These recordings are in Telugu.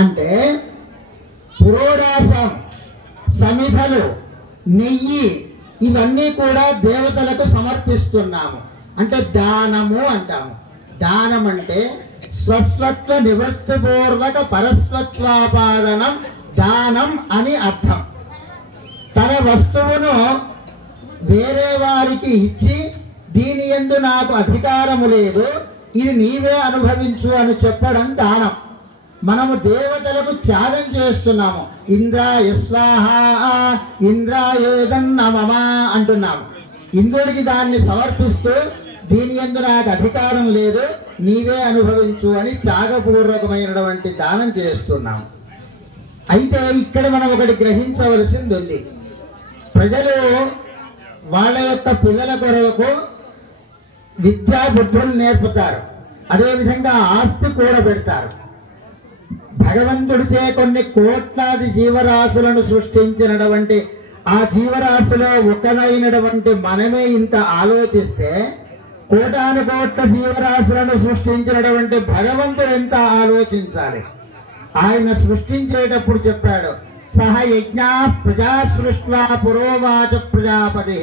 అంటే పురోడాసం, సమిధలు, నెయ్యి ఇవన్నీ కూడా దేవతలకు సమర్పిస్తున్నాము. అంటే దానము అంటాము. దానం అంటే స్వస్వత్వ నివృత్తిపూర్వక పరస్వత్వాపాదనం దానం అని అర్థం. తన వస్తువును వేరే వారికి ఇచ్చి దీని యందు నాకు అధికారము లేదు, ఇది నీవే అనుభవించు అని చెప్పడం దానం. మనము దేవతలకు త్యాగం చేస్తున్నాము. ఇంద్రాయ స్వాహ, ఇంద్రాయేదన్న మమ అంటున్నాము. ఇంద్రుడికి దాన్ని సమర్పిస్తూ దీని యందు నాకు అధికారం లేదు, నీవే అనుభవించు అని త్యాగపూర్వకమైనటువంటి దానం చేస్తున్నాము. అయితే ఇక్కడ మనం ఒకటి గ్రహించవలసింది ఉంది. ప్రజలు వాళ్ళ యొక్క పిల్లల కొరకు విద్యా బుద్ధులు నేర్పుతారు, అదేవిధంగా ఆస్తి కూడా పెడతారు. భగవంతుడిచే కొన్ని కోట్లాది జీవరాశులను సృష్టించినటువంటి ఆ జీవరాశిలో ఒకనైనటువంటి మనమే ఇంత ఆలోచిస్తే కోటాను కోట్ల జీవరాశులను సృష్టించినటువంటి భగవంతుడు ఎంత ఆలోచించాలి. ఆయన సృష్టించేటప్పుడు చెప్పాడు, సహ యజ్ఞా ప్రజా సృష్ట్వా పురోవాచ ప్రజాపతి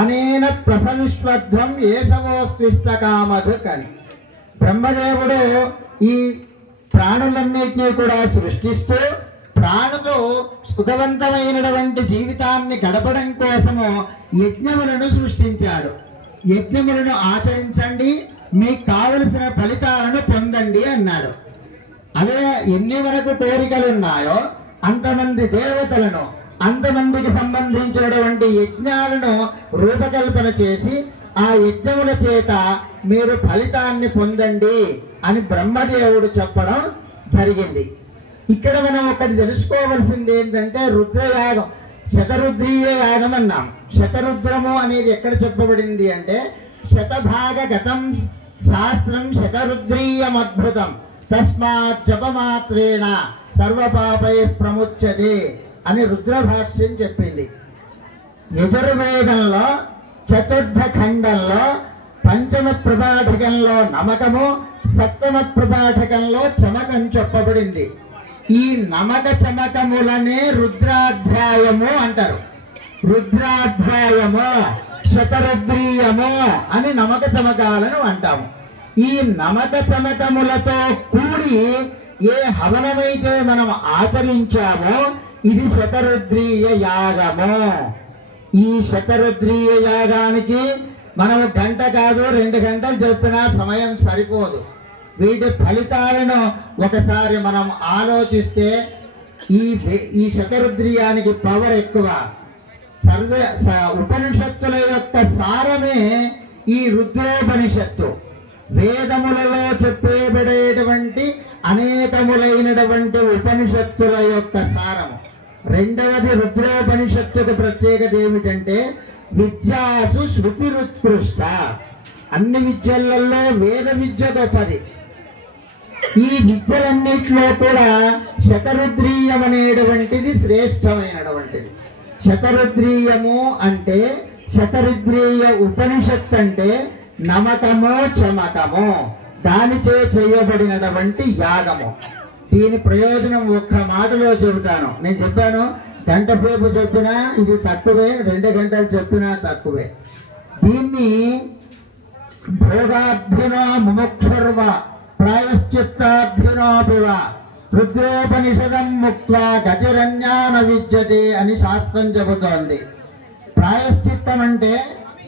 అనేన ప్రసవిశ్వధ్వం ఏషవోస్తిష్టకామధుక్ అని. బ్రహ్మదేవుడు ఈ ప్రాణులన్నింటినీ కూడా సృష్టిస్తూ ప్రాణులు సుఖవంతమైనటువంటి జీవితాన్ని గడపడం కోసము యజ్ఞములను సృష్టించాడు. యజ్ఞములను ఆచరించండి, మీకు కావలసిన ఫలితాలను పొందండి అన్నాడు. అదే ఎన్ని వరకు కోరికలు ఉన్నాయో అంతమంది దేవతలను, అంతమందికి సంబంధించినటువంటి యజ్ఞాలను రూపకల్పన చేసి ఆ యజ్ఞముల చేత మీరు ఫలితాన్ని పొందండి అని బ్రహ్మదేవుడు చెప్పడం జరిగింది. ఇక్కడ మనం ఒకటి తెలుసుకోవాల్సింది ఏంటంటే రుద్రయాగం, శతరుద్రీయ యాగం అన్నాం. శతరుద్రము అనేది ఎక్కడ చెప్పబడింది అంటే శతభాగ గతం శాస్త్రం శతరుద్రీయమద్భుతం తస్మాత్ జపమాత్రేణ సర్వపాపై ప్రముచ్యతే అని రుద్రభాష్యం చెప్పింది. యజుర్వేదంలో చతుర్థ ఖండంలో పంచమ ప్రభాఠకంలో నమకము, సప్తమ ప్రభాఠకంలో చమకం చెప్పబడింది. ఈ నమక చమకములనే రుద్రాధ్యాయము అంటారు. రుద్రాధ్యాయము, శతరుద్రీయము అని నమక చమకాలను అంటాము. ఈ నమక చమకములతో కూడి ఏ హవనమైతే మనం ఆచరించామో ఇది శతరుద్రీయ యాగము. ఈ శతరుద్రీయ యాగానికి మనం గంట కాదు 2 గంటలు చెప్పినా సమయం సరిపోదు. వీటి ఫలితాలను ఒకసారి మనం ఆలోచిస్తే ఈ శతరుద్రీయానికి పవర్ ఎక్కువ. ఉపనిషత్తుల యొక్క సారమే ఈ రుద్రోపనిషత్తు. వేదములలో చెప్పబడేటువంటి అనేకములైనటువంటి ఉపనిషత్తుల యొక్క సారము. రెండవది రుద్రోపనిషత్తుకు ప్రత్యేకత ఏమిటంటే విద్యాసు శృతిరుత్కృష్ట. అన్ని విద్యలలో వేద విద్య గొప్పది. ఈ విద్యలన్నిటిలో కూడా శతరుద్రీయం అనేటువంటిది శ్రేష్టమైనటువంటిది. శతరుద్రీయము అంటే శతరుద్రీయ ఉపనిషత్తు అంటే నమకము చమకము, దానిచే చేయబడినటువంటి యాగము. దీని ప్రయోజనం ఒక్క మాటలో చెబుతాను. నేను చెప్పాను గంట సేపు చెప్పినా ఇది తక్కువే, 2 గంటలు చెప్పినా తక్కువే. దీన్ని భోగార్థినో ముముక్షుర్వ ప్రాయశ్చిత్తార్థినోపివ రుద్రోపనిషదం ముక్త్వా గతిరన్యాన విద్యతే అని శాస్త్రం చెబుతోంది. ప్రాయశ్చిత్తం అంటే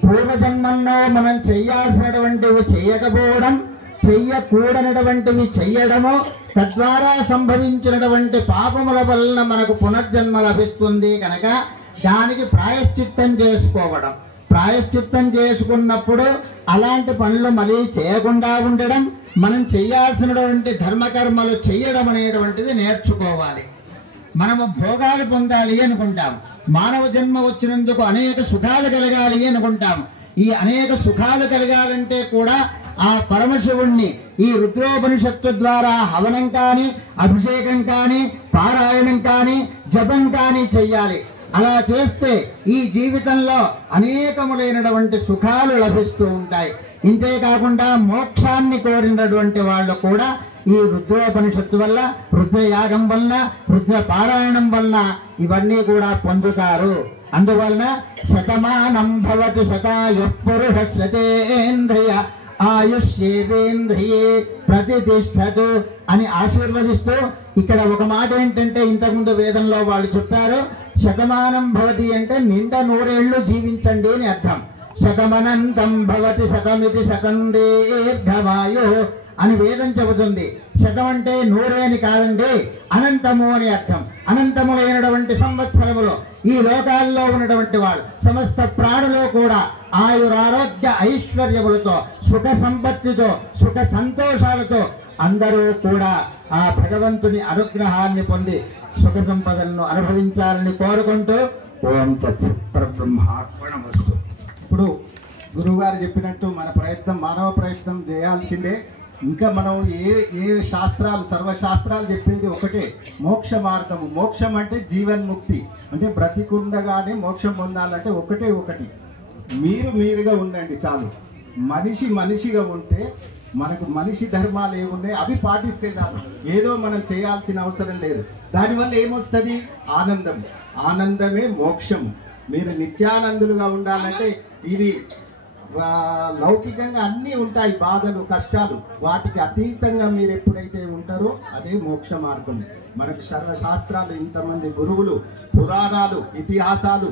పూర్వజన్మంలో మనం చెయ్యాల్సినటువంటివి చెయ్యకపోవడం, చెయ్యకూడనటువంటివి చెయ్యడము, తద్వారా సంభవించినటువంటి పాపముల వలన మనకు పునర్జన్మ లభిస్తుంది కనుక దానికి ప్రాయశ్చిత్తం చేసుకోవడం. ప్రాయశ్చిత్తం చేసుకున్నప్పుడు అలాంటి పనులు మళ్ళీ చేయకుండా ఉండడం, మనం చేయాల్సినటువంటి ధర్మకర్మలు చేయడం అనేటువంటిది నేర్చుకోవాలి. మనము భోగాలు పొందాలి అనుకుంటాం, మానవ జన్మ వచ్చినందుకు అనేక సుఖాలు కలగాలి అనుకుంటాం. ఈ అనేక సుఖాలు కలగాలంటే కూడా ఆ పరమశివుణ్ణి ఈ రుద్రోపనిషత్తు ద్వారా హవనం కానీ, అభిషేకం కానీ, పారాయణం కానీ, జపం కానీ చెయ్యాలి. అలా చేస్తే ఈ జీవితంలో అనేకములైనటువంటి సుఖాలు లభిస్తూ ఉంటాయి. ఇంతేకాకుండా మోక్షాన్ని కోరినటువంటి వాళ్ళు కూడా ఈ రుద్రోపనిషత్తు వల్ల, రుద్రయాగం వల్ల, రుద్ర పారాయణం వల్ల ఇవన్నీ కూడా పొందుతారు. అందువలన శతమానం భవతి శతాయుః పురుషः శతేంద్రియ ఆయుష్యేంద్రియే ప్రతిష్టతు అని ఆశీర్వదిస్తూ, ఇక్కడ ఒక మాట ఏంటంటే, ఇంతకుముందు వేదంలో వాళ్ళు చెప్పారు, శతమానం భవతి అంటే నిండా 100 ఏళ్ళు జీవించండి అని అర్థం. శతమనంతం భవతి శతమితి శతం దీర్ఘమాయు అని వేదం చెబుతుంది. శతం అంటే 100 అని కాదండి, అనంతము అని అర్థం. అనంతములైనటువంటి సంవత్సరములు ఈ లోకాల్లో ఉన్నటువంటి వాళ్ళు సమస్త ప్రాణులు కూడా ఆయురారోగ్య ఐశ్వర్యములతో, సుఖ సంపత్తితో, సుఖ సంతోషాలతో అందరూ కూడా ఆ భగవంతుని అనుగ్రహాన్ని పొంది సుఖ సంపదలను అనుభవించాలని కోరుకుంటూ ఓం తత్సత్ పరబ్రహ్మార్పణమస్తు. ఇప్పుడు గురువుగారు చెప్పినట్టు మన ప్రయత్నం, మానవ ప్రయత్నం చేయాల్సిందే. ఇంకా మనం ఏ శాస్త్రాలు, సర్వశాస్త్రాలు చెప్పేది ఒకటే, మోక్ష మార్గము. మోక్షం అంటే జీవన్ముక్తి, అంటే బ్రతికుండగానే మోక్షం పొందాలంటే ఒకటే ఒకటి, మీరుగా ఉండండి చాలు. మనిషిగా ఉంటే మనకు మనిషి ధర్మాలు ఏమున్నాయి అవి పాటిస్తే చాలు. ఏదో మనం చేయాల్సిన అవసరం లేదు. దానివల్ల ఏమొస్తుంది? ఆనందం. ఆనందమే మోక్షము. మీరు నిత్యానందులుగా ఉండాలంటే ఇది లౌకికంగా అన్నీ ఉంటాయి, బాధలు, కష్టాలు. వాటికి అతీతంగా మీరు ఎప్పుడైతే ఉంటారో అదే మోక్ష మార్గం. మనకు సర్వశాస్త్రాలు, ఇంతమంది గురువులు, పురాణాలు, ఇతిహాసాలు,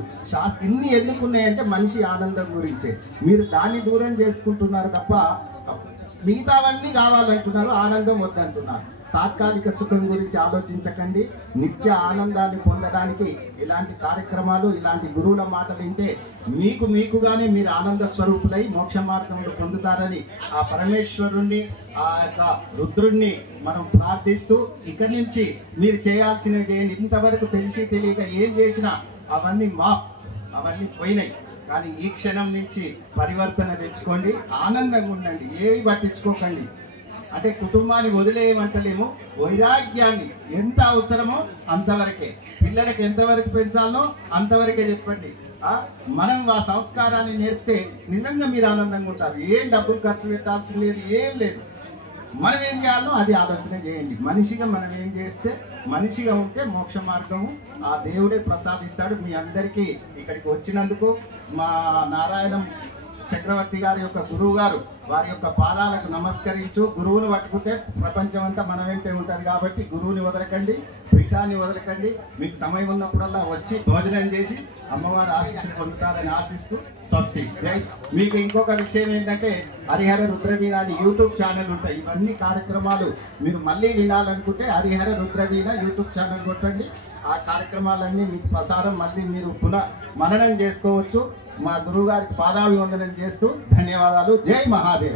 ఇన్ని ఎందుకున్నాయంటే మనిషి ఆనందం గురించే. మీరు దాన్ని దూరం చేసుకుంటున్నారు తప్ప మిగతావన్నీ కావాలంటున్నారు, ఆనందం వద్దంటున్నారు. తాత్కాలిక సుఖం గురించి ఆలోచించకండి. నిత్య ఆనందాన్ని పొందడానికి ఇలాంటి కార్యక్రమాలు, ఇలాంటి గురువుల మాటలు వింటే మీకుగానే మీరు ఆనంద స్వరూపులై మోక్ష మార్గంలో పొందుతారని ఆ పరమేశ్వరుణ్ణి, ఆ యొక్క రుద్రుణ్ణి మనం ప్రార్థిస్తూ ఇక్కడి నుంచి మీరు చేయాల్సినవి చేయండి. ఇంతవరకు తెలిసి తెలియక ఏం చేసినా అవన్నీ అవన్నీ పోయినాయి. కానీ ఈ క్షణం నుంచి పరివర్తన తెచ్చుకోండి, ఆనందంగా ఉండండి, ఏవి పట్టించుకోకండి. అంటే కుటుంబాన్ని వదిలేయమంటలేము, వైరాగ్యాన్ని ఎంత అవసరమో అంతవరకే, పిల్లలకి ఎంతవరకు పెంచాలనో అంతవరకే చెప్పండి. మనం ఆ సంస్కారాన్ని నేర్పితే నిజంగా మీరు ఆనందంగా ఉంటారు. ఏం డబ్బులు ఖర్చు పెట్టాల్సిన లేదు, ఏం లేదు. మనం ఏం చేయాలో అది ఆలోచన చేయండి. మనిషిగా మనం ఏం చేస్తే, మనిషిగా ఉంటే మోక్ష మార్గము ఆ దేవుడే ప్రసాదిస్తాడు. మీ అందరికీ ఇక్కడికి వచ్చినందుకు మా నారాయణం చక్రవర్తి గారి యొక్క గురువు గారు వారి యొక్క పాదాలకు నమస్కరించు. గురువుని పట్టుకుంటే ప్రపంచం అంతా మన వెంటే ఉంటుంది కాబట్టి గురువుని వదలకండి, పీఠాన్ని వదలకండి. మీకు సమయం ఉన్నప్పుడల్లా వచ్చి భోజనం చేసి అమ్మవారి ఆశీస్సులు పొందుతారని ఆశిస్తూ స్వస్తి. మీకు ఇంకొక విషయం ఏంటంటే, హరిహర రుద్రవీణ అని యూట్యూబ్ ఛానల్ ఉంటాయి. ఇవన్నీ కార్యక్రమాలు మీరు మళ్ళీ వినాలనుకుంటే హరిహర రుద్రవీణ యూట్యూబ్ ఛానల్ కొట్టండి. ఆ కార్యక్రమాలన్నీ మీకు ప్రసారం మళ్ళీ మీరు మననం చేసుకోవచ్చు. మా గురువు గారికి పాదాభివందనం చేస్తూ ధన్యవాదాలు. జై మహాదేవ.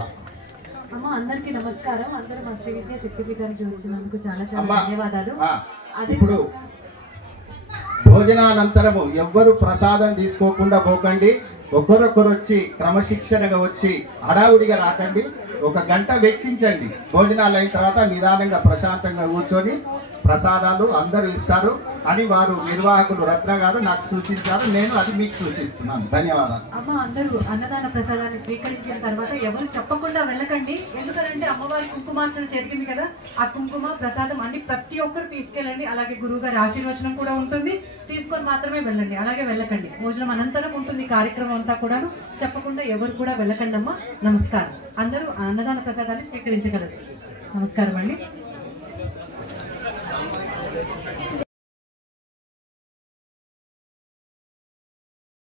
అమ్మ అందరికీ నమస్కారం. అందరూ మా శ్రీ విద్యా శక్తిపీఠానికి వచ్చినందుకు చాలా ధన్యవాదాలు. ఇప్పుడు భోజనానంతరము ఎవ్వరు ప్రసాదం తీసుకోకుండా పోకండి. ఒకరొకరు వచ్చి క్రమశిక్షణగా వచ్చి హడావుడిగా రాకండి. 1 గంట వెచ్చించండి. భోజనాలు అయిన తర్వాత నిదానంగా ప్రశాంతంగా కూర్చొని ప్రసాదాలు అందరూ ఇస్తారు అని వారు నిర్వాహకులు రత్న గారు నాకు సూచించారు. నేను అది మీకు సూచిస్తున్నాను. ధన్యవాదాలు. అమ్మ అందరూ అన్నదాన ప్రసాదాన్ని స్వీకరించిన తర్వాత ఎవరు చెప్పకుండా వెళ్ళకండి. ఎందుకంటే అమ్మవారి కుంకుమార్చన జరిగింది కదా, ఆ కుంకుమ ప్రసాదం అన్ని ప్రతి ఒక్కరు తీసుకెళ్ళండి. అలాగే గురువు గారి ఆశీర్వచనం కూడా ఉంటుంది, తీసుకొని మాత్రమే వెళ్ళండి. అలాగే వెళ్ళకండి. భోజనం అనంతరం ఉంటుంది కార్యక్రమం అంతా కూడాను. చెప్పకుండా ఎవరు కూడా వెళ్ళకండి అమ్మ. నమస్కారం. అందరూ అన్నదాన ప్రసాదాన్ని స్వీకరించగలరు. నమస్కారం అండి.